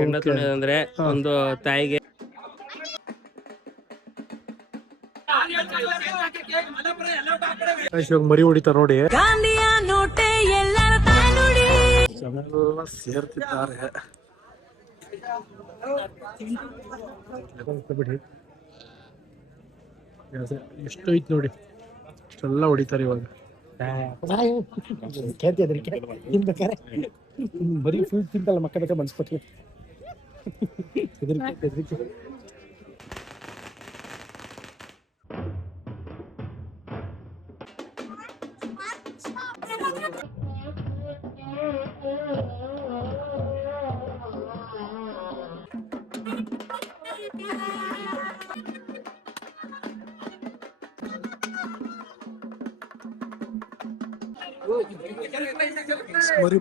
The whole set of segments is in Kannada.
ಕೆಂಡ ತುಳಿಯೋದಂದ್ರೆ ಒಂದು ತಾಯಿಗೆ ಮರಿ ಹೊಡಿತಾರ ನೋಡಿ, ಜನರೆಲ್ಲ ಸೇರ್ತಿದ್ದಾರೆ. ಬಿಡಿ ಎಷ್ಟು ಐತ್ ನೋಡಿ, ಇಷ್ಟೆಲ್ಲ ಹೊಡಿತಾರೆ ಇವಾಗ. ಬರೀ ಫುಲ್ ತಿಂತಲ್ಲ ಮಕ್ಕ ಮನ್ಸ್ಕೊತೀವಿ.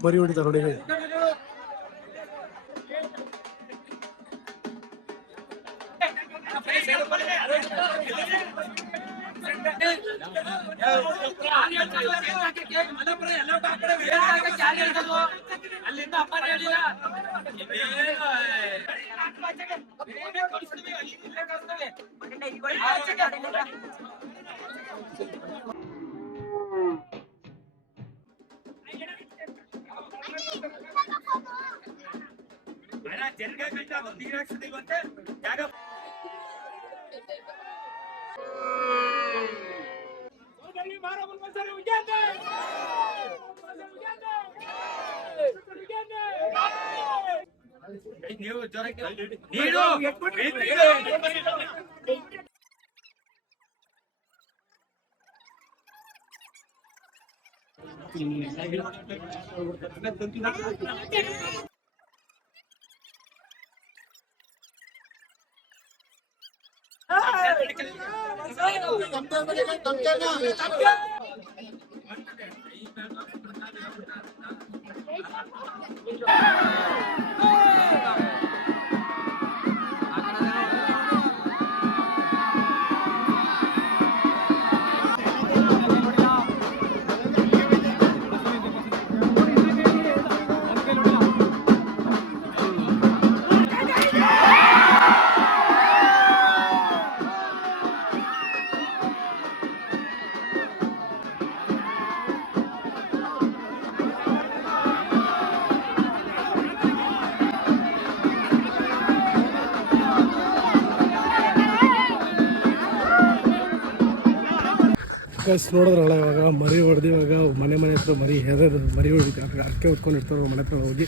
ಮರಿ ಹೊಡಿತಾರ ನೋಡಿ. ನೋಡಿದ್ರಲ್ಲ, ಇವಾಗ ಮರಿ ಹೊಡೆದು ಇವಾಗ ಮನೆ ಹತ್ರ ಮರಿ ಮರಿ ಹೊಡಿತಾರೆ. ಅರ್ಕೆ ಹೊಡ್ಕೊಂಡಿರ್ತಾರೆ, ಮನೆ ಹತ್ರ ಹೋಗಿ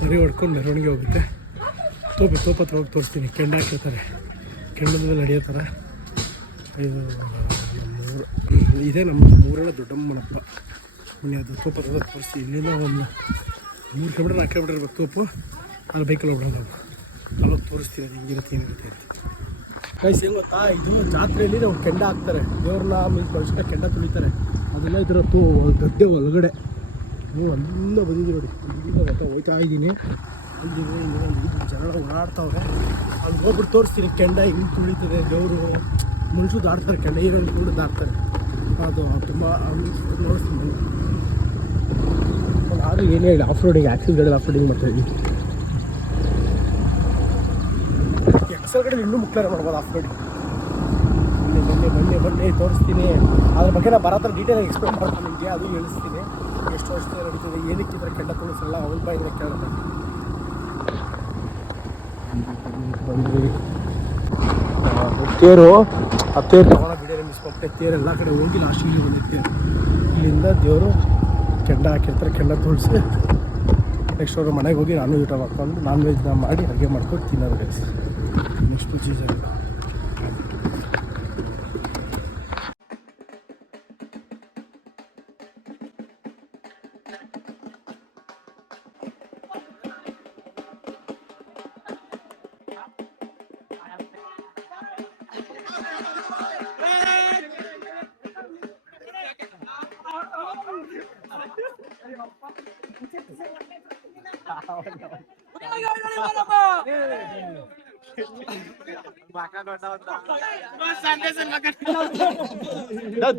ಮರಿ ಹೊಡ್ಕೊಂಡು ಮೆರವಣಿಗೆ ಹೋಗುತ್ತೆ. ತೋಪ ಹತ್ರ ಹೋಗಿ ತೋರಿಸ್ತೀನಿ. ಕೆಂಡ ಹಾಕಿರ್ತಾರೆ, ಕೆಂಡದ ಮೇಲೆ ನಡೆಯೋತರ. ಇದು ಇದೇ ನಮ್ಮ ಊರೆಲ್ಲ ದೊಡ್ಡಮ್ಮನಪ್ಪ ಮನೆ. ಅದು ತೋಪ ಹತ್ರ ತೋರಿಸ್ತೀವಿ. ಇಲ್ಲಿಂದ ಒಂದು 3 ಕಿಲೋಮೀಟರ್ 4 ಕಿಲೋಮೀಟರ್ ಇರ್ಬೇಕು ತೋಪು. ಅಲ್ಲಿ ಬೈಕಲ್ಲಿ ಹೋಗೋಣ ನಾವು. ಅವಾಗ ತೋರಿಸ್ತೀವಿ ಅದು ಹಿಂಗಿರುತ್ತೆ ಏನಿರುತ್ತೆ ಅಂತ. ಗೈಸ್ ಏನು ಗೊತ್ತಾ, ಇದು ಜಾತ್ರೆಯಲ್ಲಿ ನಾವು ಕೆಂಡ ಹಾಕ್ತಾರೆ. ದೇವ್ರನ್ನ ಮನುಷ್ಯನ ಕೆಂಡ ತುಳಿತಾರೆ. ಅದೆಲ್ಲ ಇದರ ಗದ್ದೆ ಒಳಗಡೆ ನೀವು ಅಲ್ಲಿಂದ ಬಂದಿದ್ದೀವಿ ನೋಡಿ. ಅಲ್ಲಿಂದ ಹೋಗ್ತಾ ಇದ್ದೀನಿ. ಅಲ್ಲಿ ಜನ ಓಡಾಡ್ತಾವ್ರೆ. ಅಲ್ಲಿ ಹೋಗ್ಬಿಟ್ಟು ತೋರಿಸ್ತೀನಿ ಕೆಂಡ ಹಿಂಗೆ ತುಳಿತದೆ. ದೇವರು ಮನುಷ್ಯರು ದಾಡ್ತಾರೆ, ಕೆಂಡ ಈರಲ್ಲಿ ಕೂಡ ದಾಡ್ತಾರೆ. ಅದು ತುಂಬ ನೋಡಿಸ್ತೀನಿ. ಆದರೂ ಏನೇ ಹೇಳಿ ಆಫ್ ರೋಡಿಂಗ್, ಆ್ಯಕ್ಸಿಲ್ಗಳಲ್ಲಿ ಆಫ್ ರೋಡಿಂಗ್ ಮಾಡ್ತಾಯಿದ್ವಿ. ಎಕ್ಸಲ್ ಕಡೆ ಇನ್ನೂ ಮುಕ್ತಾರ ಮಾಡ್ಬೋದು ಆಫ್ ರೋಡಿಂಗ್. ಬನ್ನಿ ತೋರಿಸ್ತೀನಿ. ಅದ್ರ ಬಗ್ಗೆ ನಾನು ಬರೋ ಥರ ಡೀಟೇಲಾಗಿ ಎಕ್ಸ್ಪ್ಲೇನ್ ಮಾಡ್ತೀನಿ ನಿಮಗೆ. ಅದು ಹೇಳಿಸ್ತೀನಿ ಎಷ್ಟು ವರ್ಷದಿಂದ ನಡೀತದೆ, ಏನಕ್ಕೆ ಇದ್ರೆ ಕೆಂಡ ತುಳಿಸಲ್ಲ, ಅವ್ರ ಬಾಯಿಗೆ ಕೇಳೋದು. ಬಂದ್ರಿ ತೇರು, ಆ ತೇರು ತಗೊಂಡು ಬಿಡಿಯೋದು ಮಿಸ್ ಮಾಡ್ತಾರೆ. ತೇರು ಎಲ್ಲ ಕಡೆ ಹೋಗಿ ಲಾಸ್ಟಿಗೆ ಬಂದಿತ್ತು. ಇಲ್ಲಿಂದ ದೇವರು ಕೆಂಡ ಹಾಕಿರ್ತಾರೆ. ಕೆಂಡ ತುಳಿಸಿ ನೆಕ್ಸ್ಟ್ ಅವ್ರ ಮನೆಗೆ ಹೋಗಿ ನಾನ್ ವೆಜ್ ಊಟ ಮಾಡ್ಕೊಂಡು ನಾನ್ ವೆಜ್ನ ಮಾಡಿ ಅಡುಗೆ ಮಾಡ್ಕೊಂಡು ತಿನ್ನೋದು. ನೆಕ್ಸ್ಟ್ ಚೀಸಾಗಿ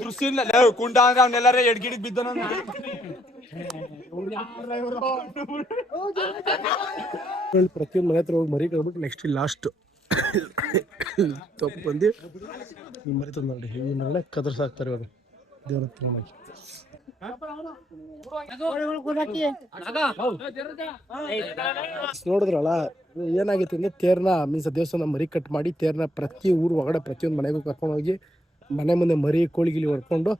ದೃಶ್ಯ ಇಲ್ಲ ಕುಂಡ ಅಂದ್ರೆ ಅವನ್ನೆಲ್ಲಾರ ಎಡ್ಗಿಡಿಗೆ ಬಿದ್ದನ ಪ್ರತಿಯೊಂದು ಮನೆ ಹತ್ರ ಹೋಗಿ ಮರಿ ಕಳ್ಬಿಟ್ಟು ನೆಕ್ಸ್ಟ್ ಲಾಸ್ಟ್ ತಪ್ಪು ಬಂದು ಈ ಮರಿ ತಂದು ನೋಡಿ ಈ ಮರಳೆ ಕದರ್ಸಾಕ್ತಾರೆ ಇವರು ದೇವ್ರ ತಗೊಂಡಾಕಿ. ನೋಡಿದ್ರಲ್ಲ ಏನಾಗಿತ್ತು ಅಂದ್ರೆ ತೇರ್ನ ಮೀನ್ಸ್ ದೇವಸ್ಥಾನ ಮರಿ ಕಟ್ ಮಾಡಿ ತೇರ್ನ ಪ್ರತಿ ಊರು ಒಳಗಡೆ ಪ್ರತಿಯೊಂದು ಮನೆಗೂ ಕರ್ಕೊಂಡು ಹೋಗಿ ಮನೆ ಮುಂದೆ ಮರಿ ಕೋಳಿಗಿಲಿ ಹೊಡ್ಕೊಂಡು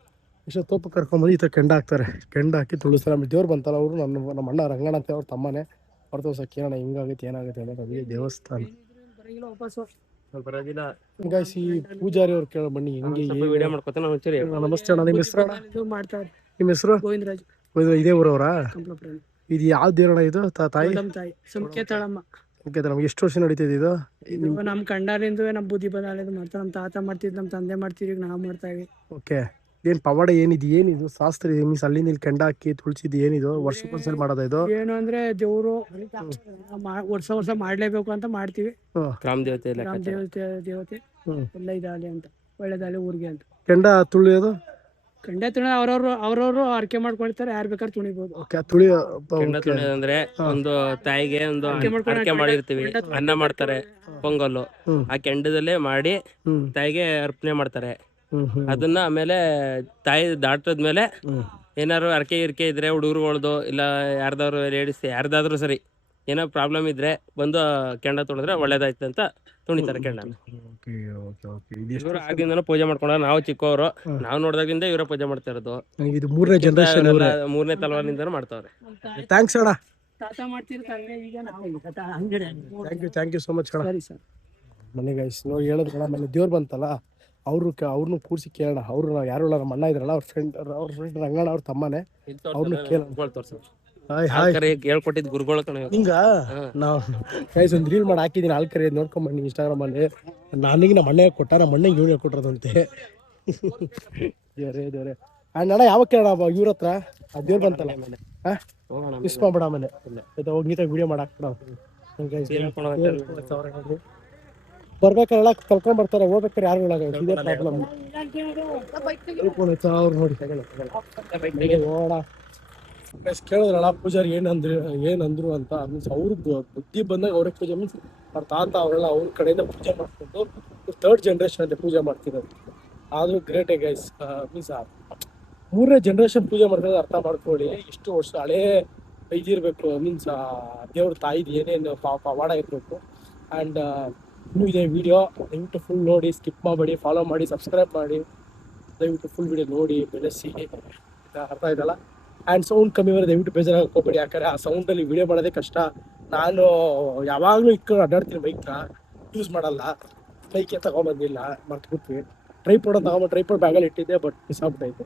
ಇಷ್ಟು ತೋಪ ಕರ್ಕೊಂಡ್ಬಂದು ಈ ಥರ ಕೆಂಡ ಹಾಕ್ತಾರೆ. ಕೆಂಡ ಹಾಕಿ ತುಳಿಸ್ತಾರೆ. ಆಮೇಲೆ ದೇವ್ರು ಬಂತಲ್ಲ ಅವರು ನಮ್ಮ ಅಣ್ಣ ರಂಗಣ್ಣ ಅಂತ ಅವ್ರ ತಮ್ಮನೇ ಅವ್ರ ತೋರ್ಸ ಕೇಳೋಣ ಹಿಂಗಾಗೈತೆ ಏನಾಗುತ್ತೆ ಅನ್ನೋದು. ಅದೇ ದೇವಸ್ಥಾನ ಗೈಸ್ ಈ ಪೂಜಾರಿ ಅವ್ರು ಕೇಳೋ ಬನ್ನಿ ಹಿಂಗೆ ವಿಡಿಯೋ ಮಾಡ್ಕೊತಾನೆ ಒಂಚೂರು. ನಮಸ್ತೆ ಅಣ್ಣ, ನಿಮ್ಮ ಹೆಸರು? ನಿಮ್ಮ ಹೆಸರು ಗೋವಿಂದರಾಜ್. ಇದೇ ಊರವರಾ? ಇದು ಯಾವ ದೇವರಣ್ಣ ಇದು? ತಾಯಿ ಸಂಕೇತಳಮ್ಮ. ನಮ್ಗೆ ಎಷ್ಟು ವರ್ಷ ನಡೀತಿದೆ ಇದು? ನಮ್ ಕಂಡಾರಿಂದ ನಮ್ ಬುದ್ಧಿ ಬದಲಾದ ಮಾಡ್ತಾರೆ. ನಮ್ ತಾತ ಮಾಡ್ತಿದ್, ನಮ್ ತಂದೆ ಮಾಡ್ತಿದ್ವಿ, ನಾವು ಮಾಡ್ತಾ ಇವಿ. ಓಕೆ. ಏನ್ ಪವಾಡ ಏನಿದು? ಏನಿದು ಶಾಸ್ತ್ರ? ಮೀನ್ಸ್ ಅಲ್ಲಿಂದ ಇಲ್ಲಿ ಕೆಂಡ ಹಾಕಿ ತುಳಿಸಿದ್ದು ಏನಿದು? ವರ್ಷಕ್ಕೊಂದ್ಸಲ ಮಾಡೋದ ಇದು? ಏನು ಅಂದ್ರೆ ದೇವ್ರು ವರ್ಷ ವರ್ಷ ಮಾಡ್ಲೇಬೇಕು ಅಂತ ಮಾಡ್ತೀವಿ. ಗ್ರಾಮ ದೇವತೆ ರಾಮ ದೇವತೆ ಎಲ್ಲ ಇದಾಗಲಿ ಅಂತ, ಒಳ್ಳೇದಾಗಲಿ ಊರಿಗೆ ಅಂತ. ಕೆಂಡ ತುಳಿಯೋದು ಕಂಡ ತುಳಿ ಅವ್ರವ್ರು ಅರ್ಕೆ ಮಾಡ್ಕೊಳ್ತಾರೆ. ಯಾರು ಬೇಕಾದ್ರೆ ತುಣಿಬಹುದು. ಅಂದ್ರೆ ಒಂದು ತಾಯಿಗೆ ಒಂದು ಅರ್ಕೆ ಮಾಡಿರ್ತೀವಿ, ಅನ್ನ ಮಾಡ್ತಾರೆ, ಪೊಂಗಲ್ಲು ಆ ಕೆಂಡದಲ್ಲೇ ಮಾಡಿ ತಾಯಿಗೆ ಅರ್ಪಣೆ ಮಾಡ್ತಾರೆ. ಅದನ್ನ ಆಮೇಲೆ ತಾಯಿ ದಾಟದ್ಮೇಲೆ ಏನಾರು ಅರ್ಕೆ ಇರ್ಕೆ ಇದ್ರೆ ಹುಡುಗರುಗಳ್ದು ಇಲ್ಲ ಯಾರ್ದಾದ್ರು ಲೇಡೀಸ್ ಯಾರ್ದಾದ್ರು ಸರಿ ಏನೋ ಪ್ರಾಬ್ಲಮ್ ಇದ್ರೆ ಬಂದು ಕೆಂಡ ತುಳಿದ್ರೆ ಒಳ್ಳೇದಾಯ್ತು ಅಂತ ತುಣಿತಾರೆ ಕೆಂಡ. ಇವರು ಆಗಿಂದ ಪೂಜೆ ಮಾಡ್ಕೊಂಡ. ನಾವು ಚಿಕ್ಕವರು, ನಾವು ನೋಡಿದಾಗಿಂದ ಇವರ ಪೂಜೆ ಮಾಡ್ತಾ ಇರೋದು. ಇದು ಮೂರನೇ ಜನರೇಷನ್, ಮೂರನೇ ತಲವಾರನಿಂದ ಮಾಡ್ತಾವ್ರೆ. ಥ್ಯಾಂಕ್ಸ್ ಅಣ್ಣ. ತಾತ ಮಾಡ್ತಿರ್ತಾರೆ. ಈಗ ಥ್ಯಾಂಕ್ ಯು ಸೋ ಮಚ್ ಅಣ್ಣ. ಸರಿ ಸರ್. ಮನೆ ಗೈಸ್ ನೋಡಿ ಹೇಳಿದ್ರಲ್ಲ, ಮನೆ ದೇವ್ರು ಬಂತಲ್ಲ ಅವ್ರನ್ನೂ ಕೂರಿಸಿ ಕೇಳೋಣ. ಅವ್ರು ನಾವು ಯಾರು ನಮ್ಮ ಅಣ್ಣ ಇದ್ರಲ್ಲ ಅವ್ರ ಫ್ರೆಂಡ್ ರಂಗಣ್ಣ ಅವ್ರ ತಮ್ಮನೇ. ಅವ್ರನ್ನ ಕೇಳೋಣ. ಹೇಳ್ಕೊಟ್ಟಿದ್ ಗುರುಗಳು ಹಿಂಗ ನಾವು ಗೈಸ್ ಒಂದು ರೀಲ್ ಮಾಡಿ ಹಾಕಿದ್ದೀನಿ. ಆಲ್ಕರಿ ನೋಡ್ಕೊಂಬನ್ನಿ ಇನ್ಸ್ಟಾಗ್ರಾಮ್ ಅಲ್ಲಿ. ನನಗೆ ನಮ್ಮ ಅಣ್ಣ ಕೊಟ್ಟ, ನಮ್ಮ ಅಣ್ಣಗೆ ಇವ್ರು ಕೊಟ್ಟಿರೋದಂತೆ. ದೇವ್ರೆ ಅಣ್ಣ ಯಾವಾಗ ಕೇಳೋಣ ಇವ್ರ ಹತ್ರ? ಆ ದೇವ್ರು ಬಂತಲ್ಲ ಆಮೇಲೆ ಮಿಸ್ ಮಾಡ್ಬೇಡ. ಆಮೇಲೆ ಹೋಗಿ ನೀಟಾಗಿ ವಿಡಿಯೋ ಮಾಡಿ ಹಾಕ್ಬಿಡ. ಬರ್ಬೇಕಾರೆಲ್ಲ ಕಲ್ಕೊಂಡ್ ಬರ್ತಾರೆ, ಹೋಗ್ಬೇಕಾರೆ ಯಾರು ಇದೇ ಪ್ರಾಬ್ಲಮ್. ಅವ್ರು ನೋಡಿ ಓಡ ಕೇಳಿದ್ರಲ್ಲ ಪೂಜಾರಿ ಏನಂದ್ರು ಅಂತ. ಮೀನ್ಸ್ ಅವ್ರಿಗೆ ಬುದ್ಧಿ ಬಂದಾಗ ಅವ್ರಿಗೆ ಪೂಜೆ ಮೀನ್ಸ್ ಅವ್ರ ತಾತ ಅವರೆಲ್ಲ ಅವ್ರ ಕಡೆಯಿಂದ ಪೂಜೆ ಮಾಡ್ಕೊಂಡು 3rd ಜನರೇಷನ್ ಅಂತ ಪೂಜೆ ಮಾಡ್ತಿರೋದು. ಆದ್ರೂ ಗ್ರೇಟ್ ಗೈಸ್. ಮೀನ್ಸ್ 3ನೇ ಜನರೇಷನ್ ಪೂಜೆ ಮಾಡ್ತಿರೋದು ಅರ್ಥ ಮಾಡ್ಕೊಳ್ಳಿ. ಎಷ್ಟು ವರ್ಷ ಹಳೇ ಇದಿರ್ಬೇಕು. ಮೀನ್ಸ್ ದೇವ್ರ ತಾಯಿದು ಏನೇನು ಪವಾಡ ಇರಬೇಕು. ಆ್ಯಂಡ್ ಇನ್ನೂ ಇದೆ ವಿಡಿಯೋ, ದಯವಿಟ್ಟು ಫುಲ್ ನೋಡಿ, ಸ್ಕಿಪ್ ಮಾಡಬೇಡಿ, ಫಾಲೋ ಮಾಡಿ, ಸಬ್ಸ್ಕ್ರೈಬ್ ಮಾಡಿ. ದಯವಿಟ್ಟು ಫುಲ್ ವಿಡಿಯೋ ನೋಡಿ ಬೆಳೆಸಿ. ಅರ್ಥ ಆಯ್ತಲ್ಲ? ಆ್ಯಂಡ್ ಸೌಂಡ್ ಕಮ್ಮಿ ಬರೋದು ದಯವಿಟ್ಟು ಬೇಜಾರು ಹಾಕೋಬೇಡಿ. ಯಾಕಂದರೆ ಆ ಸೌಂಡಲ್ಲಿ ವಿಡಿಯೋ ಮಾಡೋದೇ ಕಷ್ಟ. ನಾನು ಯಾವಾಗಲೂ ಇಟ್ಕೊಂಡು ಅಡ್ಡಾಡ್ತೀನಿ, ಬೈಕ್ನ ಯೂಸ್ ಮಾಡಲ್ಲ. ಬೈಕೆ ತೊಗೊಂಬಂದಿಲ್ಲ, ಮರ್ತ್ಬಿಟ್ವಿ. ಟ್ರೈಪೋಡ್ ಟ್ರೈಪೋಡ್ ಬ್ಯಾಗಲ್ಲಿ ಇಟ್ಟಿದ್ದೆ, ಬಟ್ ಮಿಸ್ ಆಗ್ಬಿಟ್ಟೈತೆ.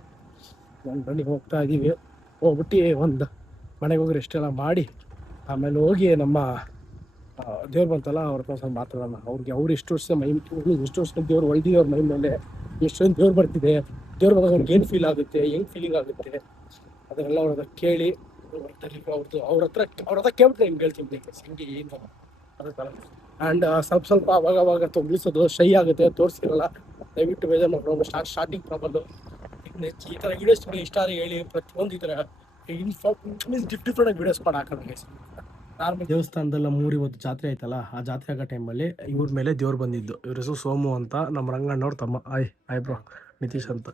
ನಾನು ಬನ್ನಿಗೆ ಹೋಗ್ತಾ ಇದ್ದೀವಿ. ಹೋಗ್ಬಿಟ್ಟು ಒಂದು ಮನೆಗೆ ಹೋಗಿ ರೆಸ್ಟ್ ಎಲ್ಲ ಮಾಡಿ ಆಮೇಲೆ ಹೋಗಿ ನಮ್ಮ ದೇವ್ರು ಬಂತಲ್ಲ ಅವ್ರ ಹತ್ರ ಸ್ವಲ್ಪ ಮಾತಾಡೋಣ. ಅವ್ರು ಎಷ್ಟು ವರ್ಷ ಎಷ್ಟು ವರ್ಷ ದೇವ್ರು ಒಳ್ದಿದೆ ಅವ್ರ ಮೈ ಮೇಲೆ, ಎಷ್ಟೊಂದು ದೇವ್ರು ಬರ್ತಿದೆ, ದೇವ್ರು ಬಂದಾಗ ಅವ್ರಿಗೆ ಏನು ಫೀಲ್ ಆಗುತ್ತೆ, ಹೆಂಗೆ ಫೀಲಿಂಗ್ ಆಗುತ್ತೆ ಅದನ್ನೆಲ್ಲ ಅವ್ರ ಹತ್ರ ಕೇಳಿ ಅವ್ರ ಹತ್ರ ಕೇಳ್ಬಿಟ್ರೆ ಹಿಂಗೆ ಹೇಳ್ತೀನಿ ಹಿಂಗೆ ಏನು ಅದೇ ಥರ. ಆ್ಯಂಡ್ ಸ್ವಲ್ಪ ಅವಾಗ ತೊಗಿಸೋದು ಶೈ ಆಗುತ್ತೆ, ತೋರಿಸಿರಲ್ಲ. ದಯವಿಟ್ಟು ಬೇಜಾರು ಮಾಡ್ಕೊಂಡು ಸ್ಟಾರ್ಟಿಂಗ್ ಪ್ರಾಬ್ಲಮ್. ಈ ಥರ ವೀಡಿಯೋಸ್ ಇಷ್ಟ ಹೇಳಿ ಪ್ರತಿಯೊಂದು ಈ ಥರ ಡಿಫ್ರೆಂಟ್ ವೀಡಿಯೋಸ್ ಮಾಡಿ ಹಾಕೋಣ. ನಾರ್ಮಲ್ ದೇವಸ್ಥಾನದಲ್ಲ ಇವತ್ತು ಜಾತ್ರೆ ಆಯ್ತಲ್ಲ, ಆ ಜಾತ್ರೆ ಆಗೋ ಟೈಮಲ್ಲಿ ಇವ್ರ ಮೇಲೆ ದೇವ್ರು ಬಂದಿದ್ದು. ಇವ್ರ ಹೆಸರು ಸೋಮು ಅಂತ, ನಮ್ಮ ರಂಗಣ್ಣವ್ರ ತಮ್ಮ. ಆಯ್ ಬ್ರೋ ನಿತೀಶ್ ಅಂತ.